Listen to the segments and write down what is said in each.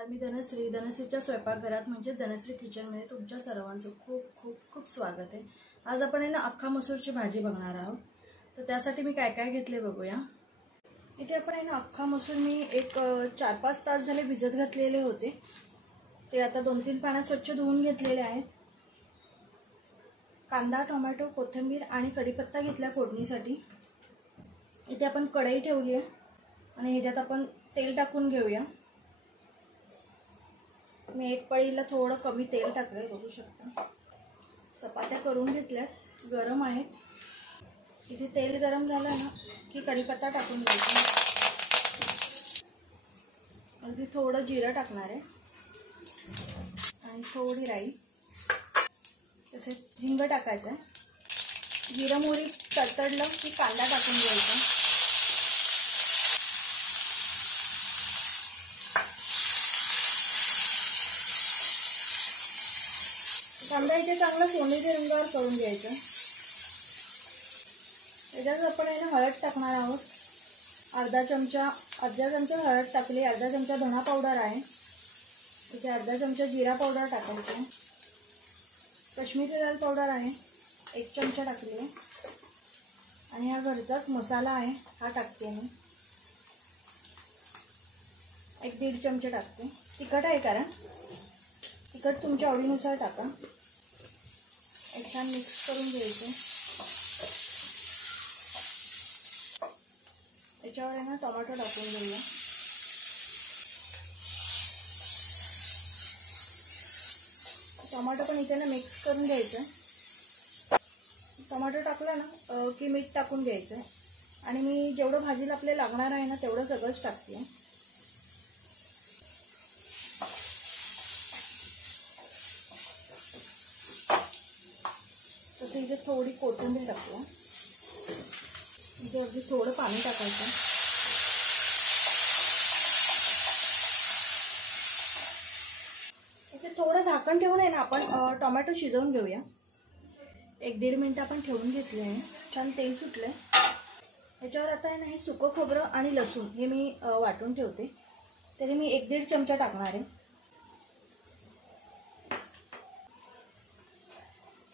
नमस्कार, मी धनश्रीच्या स्वयंपाकघरात म्हणजे धनश्री किचनमध्ये तुमच्या सर्वांचं खूप खूप खूप स्वागत आहे। आज आपण आहे ना अख्खा मसूरची भाजी बघणार आहोत। तर त्यासाठी मी काय काय घेतले बघूया। इथे आपण आहे ना अख्खा मसूर मी एक 4-5 तास झाले भिजत घातलेले होते। ते आता 2-3 पाण्यात स्वच्छ धुवून घेतलेले आहेत। कांदा, टोमॅटो, कोथिंबीर आणि कढीपत्ता घेतला फोडणीसाठी। इथे आपण कढई ठेवली आहे आणि ह्याच्यात आपण तेल टाकून घेऊया। मी एक पळीला थोडं कमी तेल टाकले, बघू शकता। चपात्या करून घेतल्या, गरम आहेत। इथे तेल गरम झालं ना की कढीपत्ता टाकून घ्यायचा। अगदी थोडं जिरं टाकणार आहे आणि थोडी राई, तसेच हिंग टाकायचं। जिरं मोहरी तडतडलं की कांदा टाकून घ्यायचा। कांदा इथे चांगला सोनेरी रंगावर करून घ्यायचा। त्याच्यात आपण आहे ना हळद टाकणार आहोत। अर्धा चमचा हळद टाकली, अर्धा चमचा धना पावडर आहे। इथे अर्धा चमचा जिरा पावडर टाकायची। काश्मीरी लाल पावडर आहे, 1 चमचा टाकली आहे। आणि हा घरचाच मसाला आहे, हा टाकते मी। 1-1.5 चमचे टाकते। तिखट आहे कारण तिखट तुमच्या आवडीनुसार टाका। एक छान मिक्स करून घ्यायचं। याच्यावर आहे ना टोमॅटो टाकून घेऊया। टोमॅटो पण इथे ना मिक्स करून घ्यायचं। टोमॅटो टाकला ना की मीठ टाकून घ्यायचं आणि मी जेवढं भाजीला आपले लागणार आहे ना तेवढं सगळंच टाकते। तसं इथे थोडी कोथिंबीर टाकूया। इथे अगदी थोडं पाणी टाकायचं। इथे थोडं झाकण ठेवून आहे ना आपण टोमॅटो शिजवून घेऊया। 1-1.5 मिनिट आपण ठेवून घेतले आहे। छान तेल सुटलंय। याच्यावर आता आहे ना हे सुकं खोबरं आणि लसूण हे मी वाटून ठेवते, तरी मी 1-1.5 चमचा टाकणार आहे।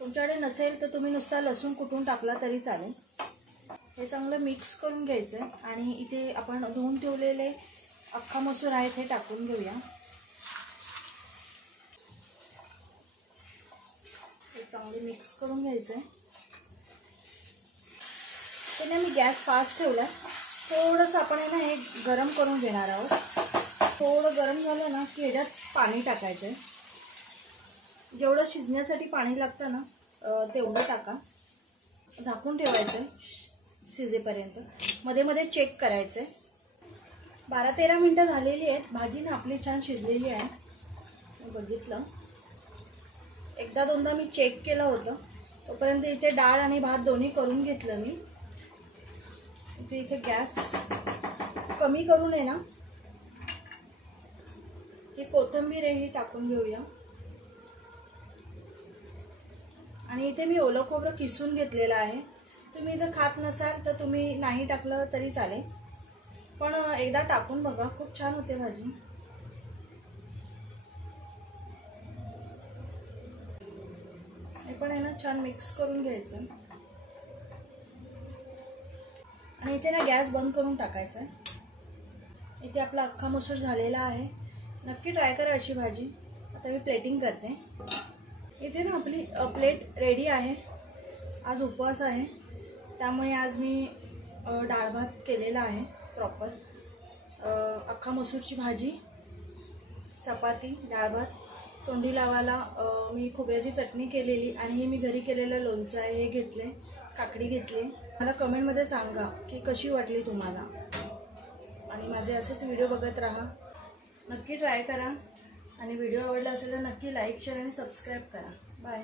तुमच्याकडे नसेल तर तुम्ही नुसता लसूण कुटून टाकला तरी चालेल। हे चांगलं मिक्स करून घ्यायचं आणि इथे आपण धुवून ठेवलेले अख्खा मसूर आहे ते टाकून घेऊया। हे चांगले मिक्स करून घ्यायचं। ते ना मी गॅस फास्ट ठेवला। थोडंसं आपण आहे ना हे गरम करून घेणार आहोत। थोडं गरम झालं ना की ह्याच्यात पाणी टाकायचं। जेवढं शिजण्यासाठी पाणी लागतं ना तेवढं टाका। झाकून ठेवायचं शिजेपर्यंत। मध्ये मध्ये चेक करायचं। 12-13 मिनिटं झालेली आहेत। भाजी ना आपली छान शिजलेली आहे। बघितलं, एकदा दोनदा मी चेक केलं होतं। तोपर्यंत इथे डाळ आणि भात दोन्ही करून घेतलं मी। इथे गॅस कमी करून आहे ना ही कोथिंबीर आहे ही टाकून घेऊया। आणि इथे मी ओलं खोबरं किसून घेतलेलं आहे। तुम्ही जर खात नसाल तर तुम्ही नाही टाकलं तरी चालेल, पण एकदा टाकून बघा, खूप छान होते भाजी। हे पण आहे ना छान मिक्स करून घ्यायचं आणि इथे ना गॅस बंद करून टाकायचा। इथे आपला अख्खा मसूर झालेला आहे। नक्की ट्राय करा अशी भाजी। आता मी प्लेटिंग करते। इथे ना आपली प्लेट रेडी आहे। आज उपवास आहे त्यामुळे आज मी डाळ भात केलेला आहे प्रॉपर। अख्खा मसूरची भाजी, चपाती, डाळ भात, तोंडी लावायला मी खोबऱ्याची चटणी केलेली आणि हे मी घरी केलेलं लोणचं आहे हे घेतले, काकडी घेतली। मला कमेंटमध्ये सांगा की कशी वाटली तुम्हाला आणि माझे असेच व्हिडिओ बघत राहा। नक्की ट्राय करा आणि व्हिडिओ आवडला असेल तर नक्की लाईक, शेअर आणि सबस्क्राईब करा। बाय।